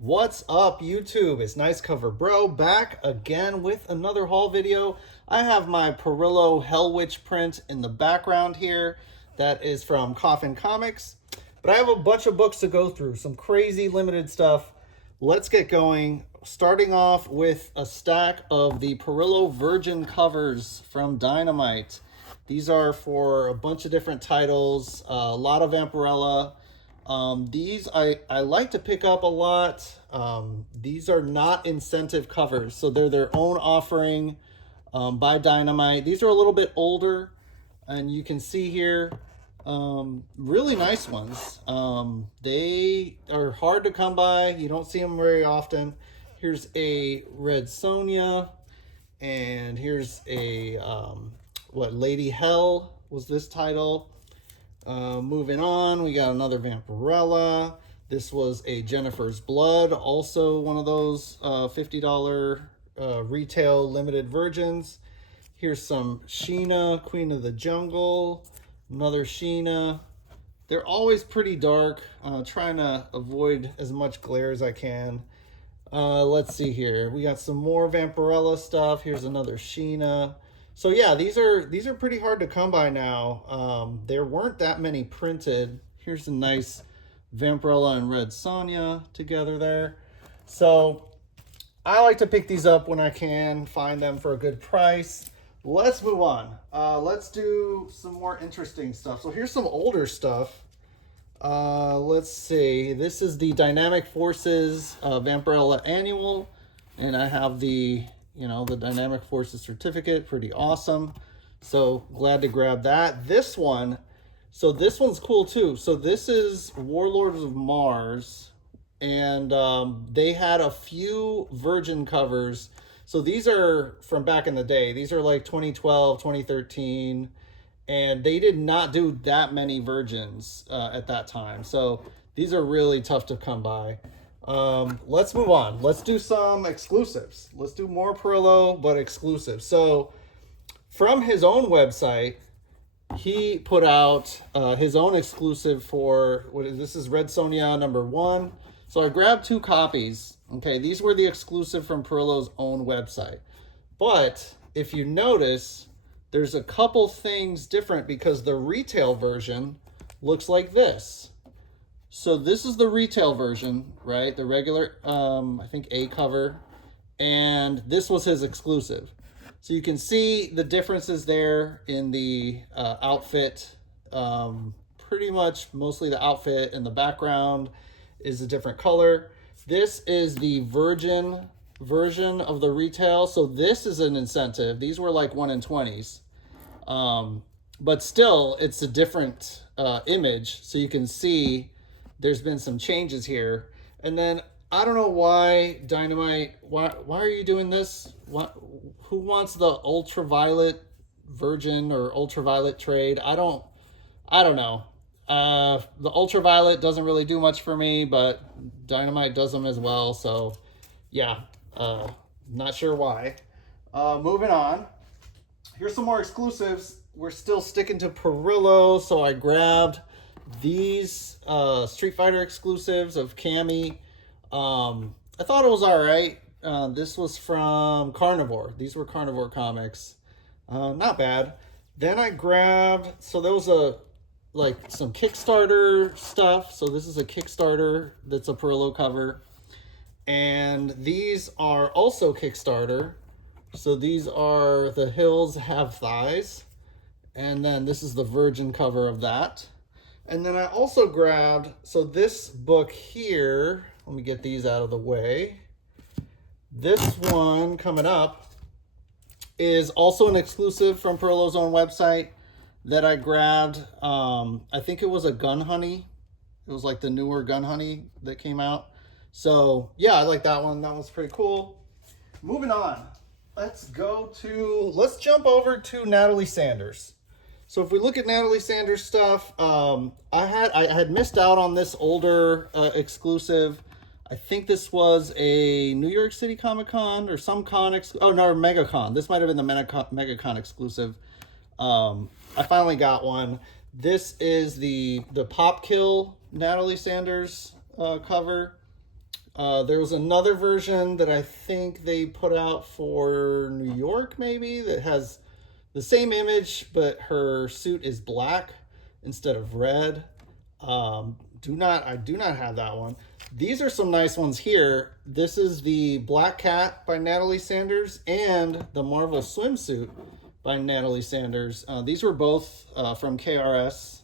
What's up, YouTube? It's Nice Cover Bro back again with another haul video. I have my Parrillo Hell Witch print in the background here. That is from Coffin Comics. But I have a bunch of books to go through, some crazy limited stuff. Let's get going. Starting off with a stack of the Parrillo Virgin covers from Dynamite. These are for a bunch of different titles, a lot of Vampirella. These I like to pick up a lot. These are not incentive covers, so they're their own offering by Dynamite. These are a little bit older, and you can see here really nice ones. They are hard to come by. You don't see them very often. Here's a Red Sonja, and here's a Lady Hell was this title. Moving on, we got another Vampirella. This was a Jennifer's Blood, also one of those $50 retail limited virgins. Here's some Sheena, Queen of the Jungle, another Sheena. They're always pretty dark, trying to avoid as much glare as I can. Let's see here. We got some more Vampirella stuff. Here's another Sheena. So yeah, these are pretty hard to come by now. There weren't that many printed. Here's a nice Vampirella and Red Sonja together there. So I like to pick these up when I can, find them for a good price. Let's move on. Let's do some more interesting stuff. So here's some older stuff. Let's see. This is the Dynamic Forces Vampirella Annual, and I have the Dynamic Forces certificate. Pretty awesome. So glad to grab that. This one, so this one's cool too. So this is Warlords of Mars, and they had a few Virgin covers. So these are from back in the day. These are like 2012, 2013, and they did not do that many Virgins at that time. So these are really tough to come by. Let's move on. Let's do some exclusives. Let's do more Parrillo, but exclusive. So from his own website, he put out his own exclusive for, this is Red Sonja #1. So I grabbed 2 copies. Okay, these were the exclusive from Parrillo's own website. But if you notice, there's a couple things different because the retail version looks like this. So this is the retail version, right? The regular, I think A cover, and this was his exclusive. So you can see the differences there in the outfit. Pretty much mostly the outfit and the background is a different color. This is the Virgin version of the retail. So this is an incentive. These were like 1 in 20s. But still, it's a different image. So you can see there's been some changes here. And then I don't know why Dynamite, why are you doing this? Who wants the ultraviolet Virgin or ultraviolet trade? I don't know. The ultraviolet doesn't really do much for me, but Dynamite does them as well. So yeah, not sure why. Moving on. Here's some more exclusives. We're still sticking to Parrillo, so I grabbed these Street Fighter exclusives of Cammy. I thought it was all right. This was from Carnivore. These were Carnivore comics. Not bad. Then I grabbed, so there was some Kickstarter stuff. So this is a Kickstarter that's a Parrillo cover. And these are also Kickstarter. So these are The Hills Have Thighs. And then this is the Virgin cover of that. And then I also grabbed, so this book here, let me get these out of the way. This one coming up is also an exclusive from Parrillo's own website that I grabbed. I think it was a Gun Honey. It was like the newer Gun Honey that came out. So yeah, I like that one. That one's pretty cool. Moving on. Let's jump over to Natalie Sanders. So if we look at Natalie Sanders stuff, I had missed out on this older exclusive. I think this was a New York City Comic Con or some con. MegaCon. This might have been the MegaCon exclusive. I finally got one. This is the Pop Kill Natalie Sanders cover. There was another version that I think they put out for New York, maybe, that has the same image, but her suit is black instead of red. I do not have that one. These are some nice ones here. This is the Black Cat by Natalie Sanders and the Marvel Swimsuit by Natalie Sanders. These were both from KRS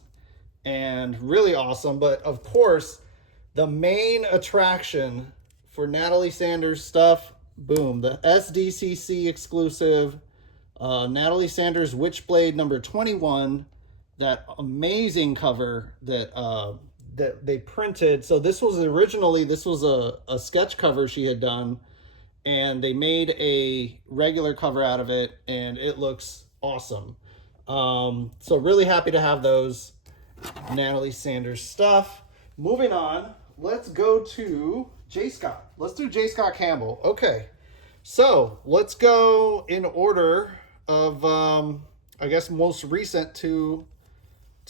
and really awesome. But of course, the main attraction for Natalie Sanders stuff, boom, the SDCC exclusive Natalie Sanders Witchblade number 21, that amazing cover that that they printed. So this was a sketch cover she had done, and they made a regular cover out of it, and it looks awesome. So really happy to have those Natalie Sanders stuff. Moving on, let's go to J Scott. Let's do J Scott Campbell. Okay, so let's go in order of I guess most recent to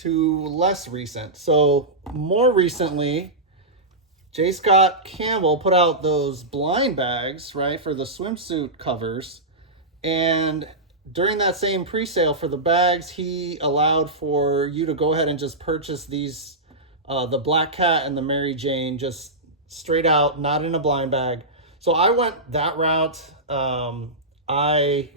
less recent. So more recently, J Scott Campbell put out those blind bags, right, for the swimsuit covers. And during that same pre-sale for the bags, he allowed for you to go ahead and just purchase these, the Black Cat and the Mary Jane, just straight out, not in a blind bag. So I went that route. I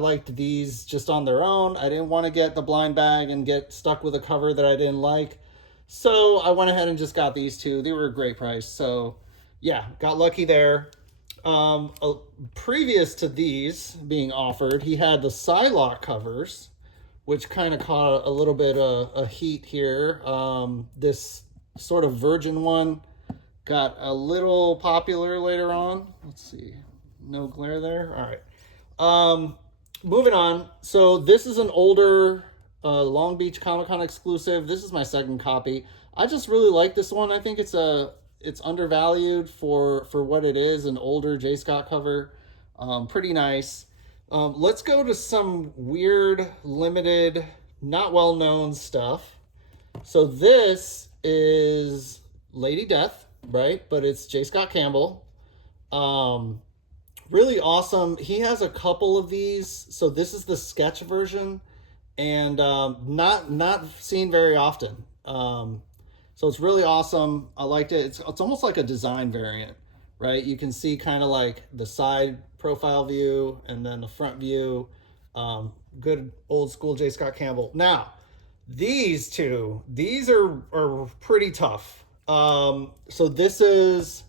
liked these just on their own. I didn't want to get the blind bag and get stuck with a cover that I didn't like. So I went ahead and just got these two. They were a great price. So yeah, got lucky there. Previous to these being offered, he had the Psylocke covers, which kind of caught a little bit of heat here. This sort of virgin one got a little popular later on. Let's see. No glare there. All right. Moving on. So this is an older Long Beach Comic-Con exclusive. This is my second copy. I just really like this one. I think it's undervalued for what it is, an older J Scott cover. Pretty nice. Let's go to some weird, limited, not well-known stuff. So this is Lady Death, right? But it's J Scott Campbell. Really awesome. He has a couple of these. So this is the sketch version, and not seen very often. So it's really awesome. I liked it. It's almost like a design variant, right? You can see kind of like the side profile view and then the front view. Good old school J Scott Campbell. Now, these two, these are pretty tough. So this is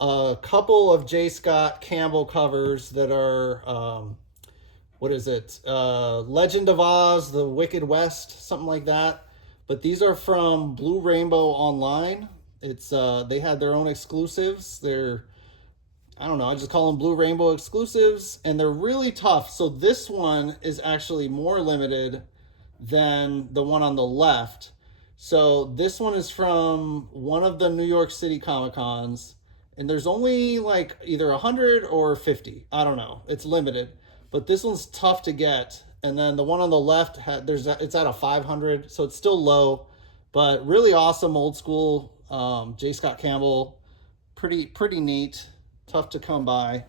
a couple of J Scott Campbell covers that are, what is it? Legend of Oz, The Wicked West, something like that. But these are from Blue Rainbow Online. It's they had their own exclusives. They're, I don't know, I just call them Blue Rainbow exclusives, and they're really tough. So this one is actually more limited than the one on the left. So this one is from one of the New York City Comic-Cons, and there's only like either 100 or 50. I don't know. It's limited. But this one's tough to get. And then the one on the left, it's at a 500, so it's still low, but really awesome old school J Scott Campbell. Pretty neat. Tough to come by.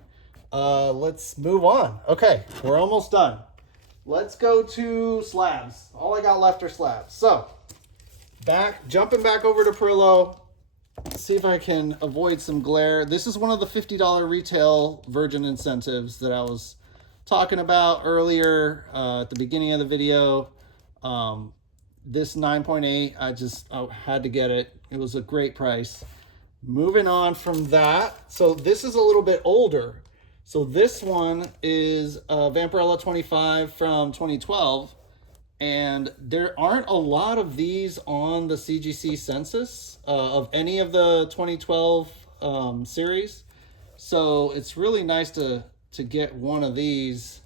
Let's move on. Okay, we're almost done. Let's go to slabs. All I got left are slabs. So, jumping back over to Parrillo. See if I can avoid some glare. This is one of the $50 retail Virgin incentives that I was talking about earlier at the beginning of the video. This 9.8, I had to get it. It was a great price. Moving on from that, so this is a little bit older. So this one is Vampirella 25 from 2012, and there aren't a lot of these on the CGC census of any of the 2012 series. So it's really nice to get one of these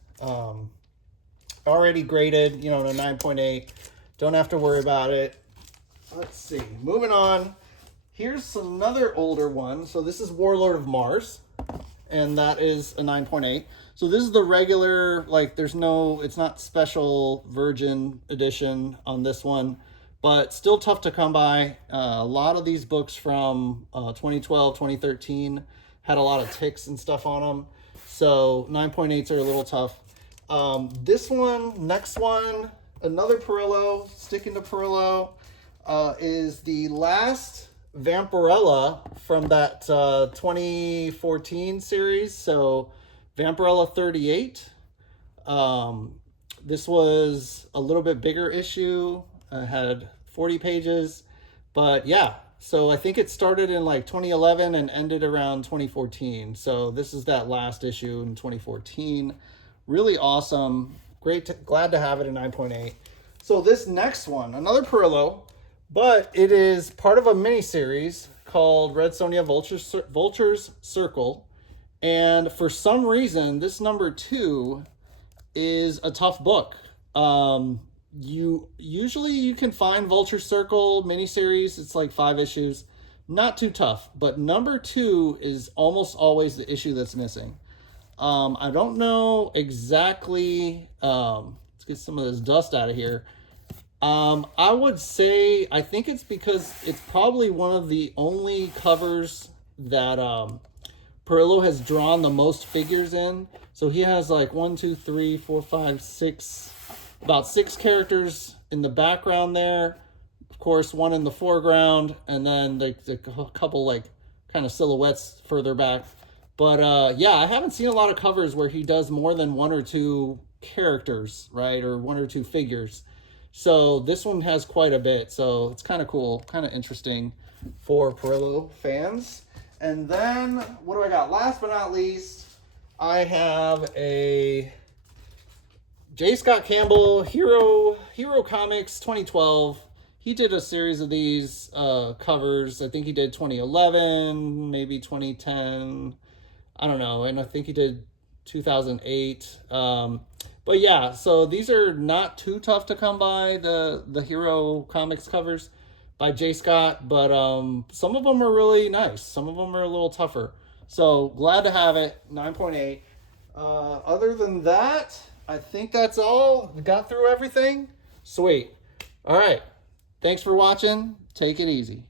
already graded, you know, in a 9.8. Don't have to worry about it. Let's see. Moving on. Here's another older one. So this is Warlord of Mars, and that is a 9.8. So this is the regular, like it's not special Virgin edition on this one. but still tough to come by. A lot of these books from 2012, 2013 had a lot of ticks and stuff on them. So 9.8s are a little tough. This one, next one, another Parrillo, sticking to Parrillo, is the last Vampirella from that 2014 series. So Vampirella 38. This was a little bit bigger issue. Had 40 pages, but yeah. So I think it started in like 2011 and ended around 2014. So this is that last issue in 2014. Really awesome. Glad to have it in 9.8. So this next one, another Parrillo, but it is part of a mini series called Red Sonja Vulture's Circle. And for some reason, this number 2 is a tough book. You can find Vulture Circle miniseries. It's like 5 issues, not too tough. But number 2 is almost always the issue that's missing. I don't know exactly. Let's get some of this dust out of here. I would say I think it's because it's probably one of the only covers that Parrillo has drawn the most figures in. So he has like 1, 2, 3, 4, 5, 6, about 6 characters in the background there. Of course, 1 in the foreground, and then the couple like kind of silhouettes further back. But yeah, I haven't seen a lot of covers where he does more than 1 or 2 characters, right? Or 1 or 2 figures. So this one has quite a bit. So it's kind of cool, kind of interesting for Parrillo fans. And then, what do I got? Last but not least, I have a J Scott Campbell Hero Comics 2012. He did a series of these covers. I think he did 2011, maybe 2010. I don't know. And I think he did 2008. But yeah, so these are not too tough to come by, the Hero Comics covers by J Scott, but some of them are really nice. Some of them are a little tougher. So glad to have it, 9.8. Other than that, I think that's all. We got through everything. Sweet. All right. Thanks for watching. Take it easy.